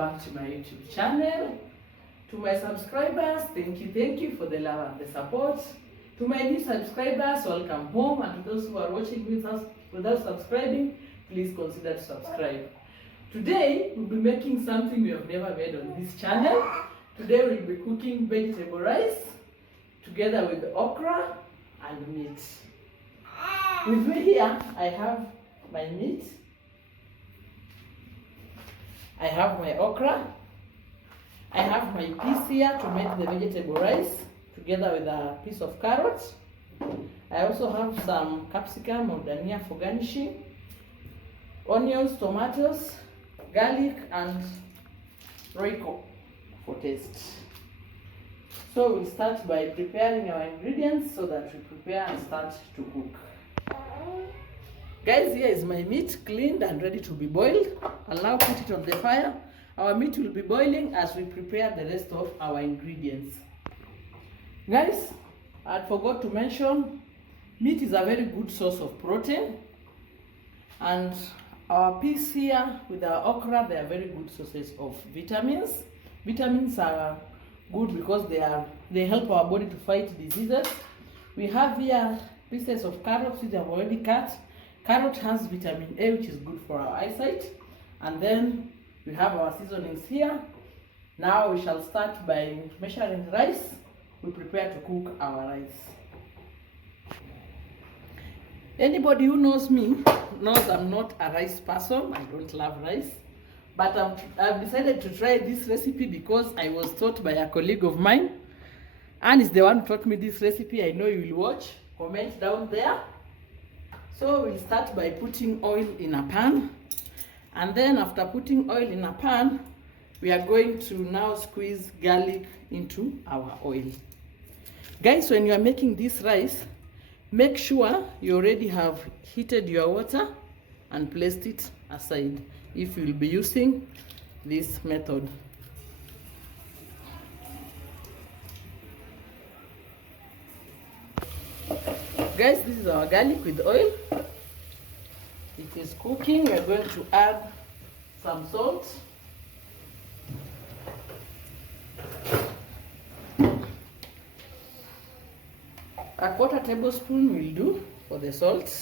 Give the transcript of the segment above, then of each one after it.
back to my YouTube channel. To my subscribers, thank you for the love and the support. To my new subscribers, welcome home. And to those who are watching with us without subscribing, please consider to subscribe. Today, we'll be making something we have never made on this channel. Today, we'll be cooking vegetable rice together with okra and meat. With me here, I have my meat. I have my okra. I have my peas here to make the vegetable rice together with a piece of carrot. I also have some capsicum or dania for garnishing, onions, tomatoes, garlic, and royco for taste. So we'll start by preparing our ingredients so that we prepare and start to cook. Guys, here is my meat cleaned and ready to be boiled. I'll now put it on the fire. Our meat will be boiling as we prepare the rest of our ingredients. Guys, I forgot to mention, meat is a very good source of protein. And our peas here with our okra, they are very good sources of vitamins. Vitamins are good because they help our body to fight diseases. We have here pieces of carrots which I've already cut. Carrot has vitamin A, which is good for our eyesight. And then we have our seasonings here. Now we shall start by measuring rice. We prepare to cook our rice. Anybody who knows me knows I'm not a rice person. I don't love rice. But I've decided to try this recipe because I was taught by a colleague of mine. And is the one who taught me this recipe. I know you will watch. Comment down there. So we'll start by putting oil in a pan. And then after putting oil in a pan, we are going to now squeeze garlic into our oil. Guys, when you are making this rice, make sure you already have heated your water and placed it aside if you will be using this method. Guys, this is our garlic with oil. It is cooking. We are going to add some salt. A quarter tablespoon will do for the salt.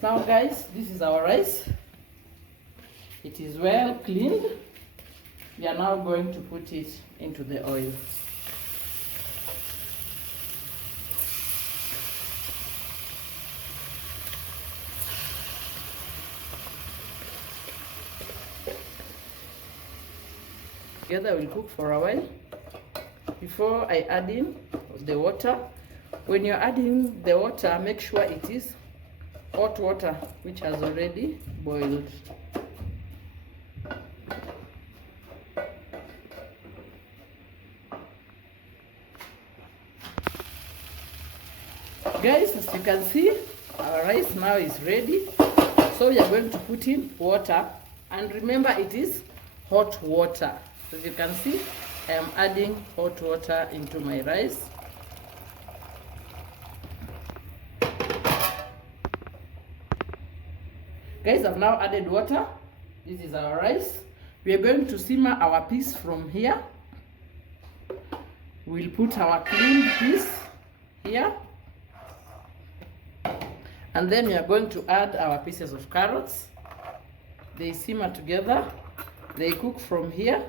Now guys, this is our rice. It is well cleaned. We are now going to put it into the oil. Together we'll cook for a while before I add in the water. When you're adding the water, make sure it is hot water which has already boiled. Guys, as you can see, our rice now is ready. So we are going to put in water, and remember it is hot water. As you can see, I am adding hot water into my rice. Guys, I've now added water. This is our rice. We are going to simmer our peas from here. We'll put our cleaned peas here. And then we are going to add our pieces of carrots. They simmer together. They cook from here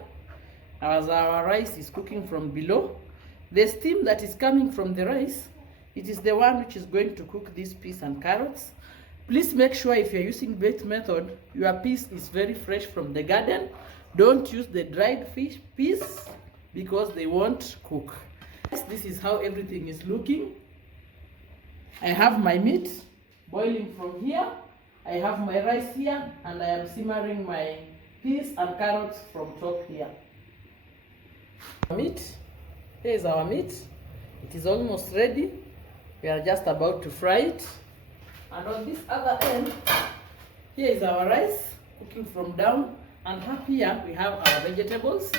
as our rice is cooking from below. The steam that is coming from the rice, it is the one which is going to cook these peas and carrots. Please make sure if you're using baked method, your peas is very fresh from the garden. Don't use the dried fish peas because they won't cook. This is how everything is looking. I have my meat boiling from here. I have my rice here, and I am simmering my peas and carrots from top here. Meat. Here is our meat. It is almost ready. We are just about to fry it. And on this other end, here is our rice cooking from down, and up here we have our vegetables.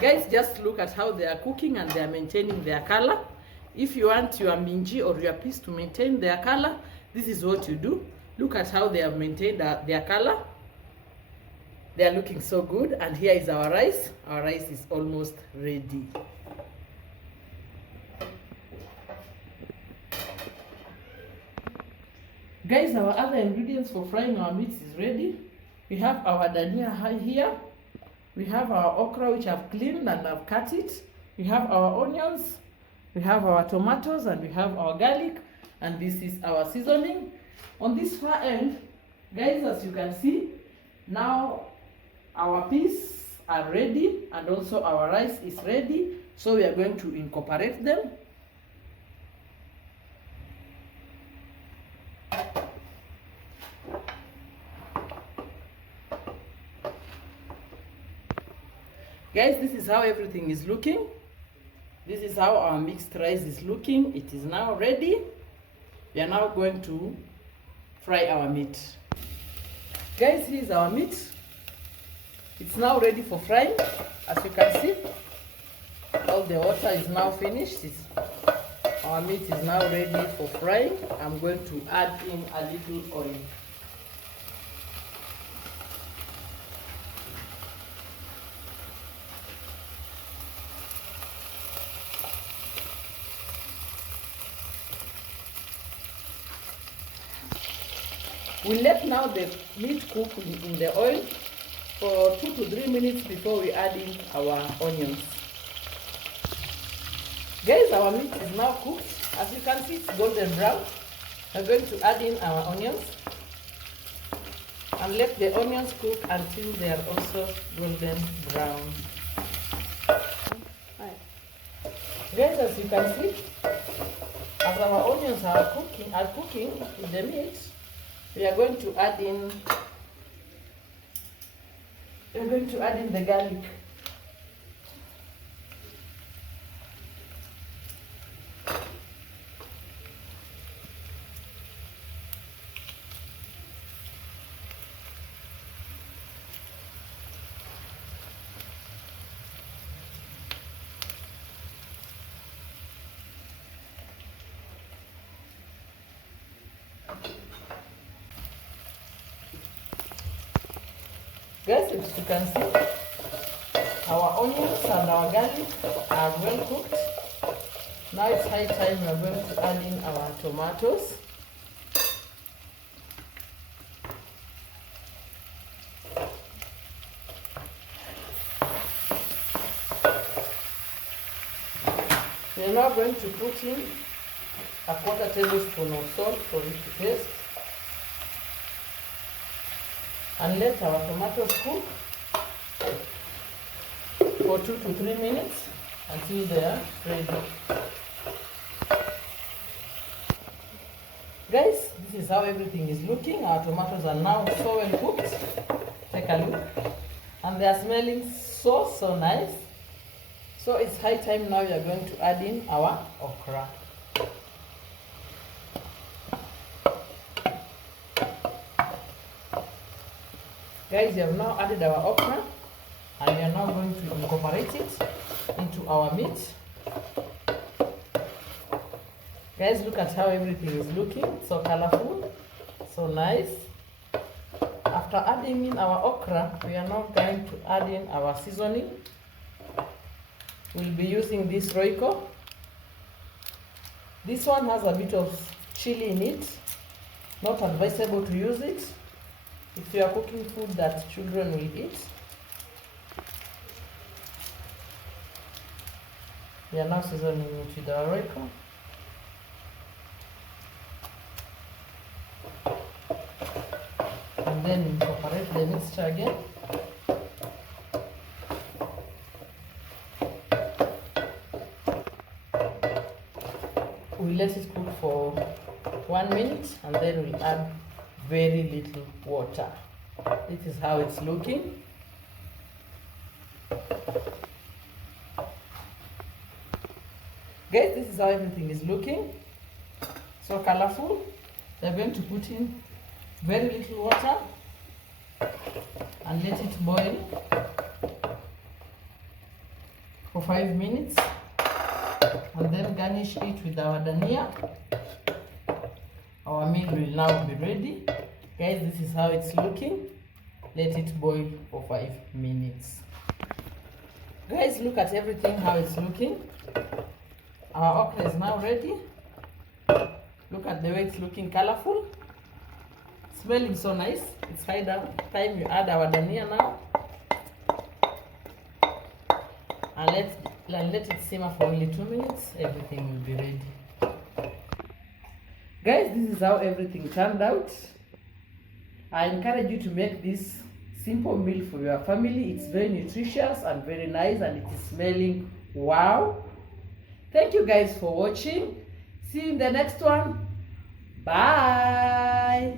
Guys, just look at how they are cooking and they are maintaining their color. If you want your minji or your peas to maintain their color, this is what you do. Look at how they have maintained their color. They are looking so good. And here is our rice. Our rice is almost ready. Guys, our other ingredients for frying our meats is ready. We have our dania here. We have our okra, which I've cleaned and I've cut it. We have our onions. We have our tomatoes, and we have our garlic, and this is our seasoning. On this far end, guys, as you can see, now our peas are ready and also our rice is ready. So we are going to incorporate them. Guys, this is how everything is looking. This is how our mixed rice is looking. It is now ready. We are now going to fry our meat. Guys, here is our meat. It's now ready for frying. As you can see, all the water is now finished. Our meat is now ready for frying. I'm going to add in a little oil. We let now the meat cook in the oil for 2 to 3 minutes before we add in our onions. Guys, our meat is now cooked. As you can see, it's golden brown. We're going to add in our onions and let the onions cook until they are also golden brown. Guys, as you can see, as our onions are cooking with the meat, we are going to add in the garlic. Guys, as you can see, our onions and our garlic are well cooked. Now it's high time we are going to add in our tomatoes. We are now going to put in a 1/4 tablespoon of salt for it to taste. And let our tomatoes cook for 2 to 3 minutes until they are ready. Guys, this is how everything is looking. Our tomatoes are now so well cooked. Take a look. And they are smelling so nice. So it's high time now we are going to add in our okra. Guys, we have now added our okra and we are now going to incorporate it into our meat. Guys, look at how everything is looking. So colorful, so nice. After adding in our okra, we are now going to add in our seasoning. We'll be using this Royco. This one has a bit of chili in it. Not advisable to use it if you are cooking food that children will eat. We are now seasoning it with our Royco. And then incorporate the mixture again. We let it cook for 1 minute and then we'll add very little water. This is how it's looking. Guys, this is how everything is looking. So colorful. We're going to put in very little water and let it boil for 5 minutes. and then garnish it with our dania. Our meal will now be ready. Guys, this is how it's looking. Let it boil for 5 minutes. Guys, look at everything, how it's looking. Our okra is now ready. Look at the way it's looking colorful. Smelling so nice. It's high time you add our dania now. And let it simmer for only 2 minutes. Everything will be ready. Guys, this is how everything turned out. I encourage you to make this simple meal for your family. It's very nutritious and very nice, and it is smelling wow. Thank you guys for watching. See you in the next one. Bye.